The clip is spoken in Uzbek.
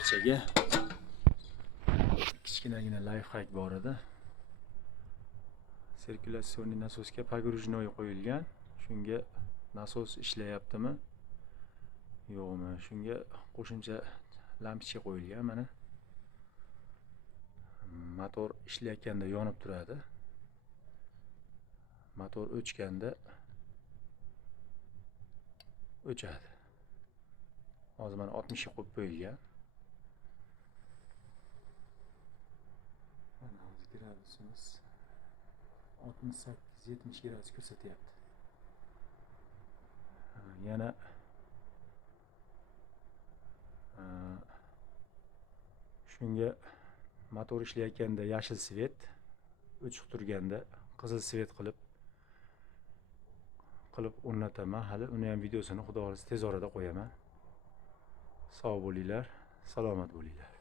barchaga. Kichkinagina life hack bor edi. Sirkulyatsionni nasosga pogrujnoy qo'yilgan. Shunga nasos ishlayaptimi? Yo'qmi? Shunga qo'shimcha lampochka qo'yilgan mana. Motor ishlayotganda yonib turadi. Motor o'chganda o'chadi. Hozir mana 60 ga qo'yib qo'yilgan. Mana hozir gradusimiz 68-70 gradus ko'rsatyapti. Yana shunga motor ishlayotganda yashil svet, o'chiq turganda qizil svet qilib o'rnataman. Hali uni ham videosini xudo xolisa tez orada qo'yaman. Sog' bo'linglar, salomat bo'linglar.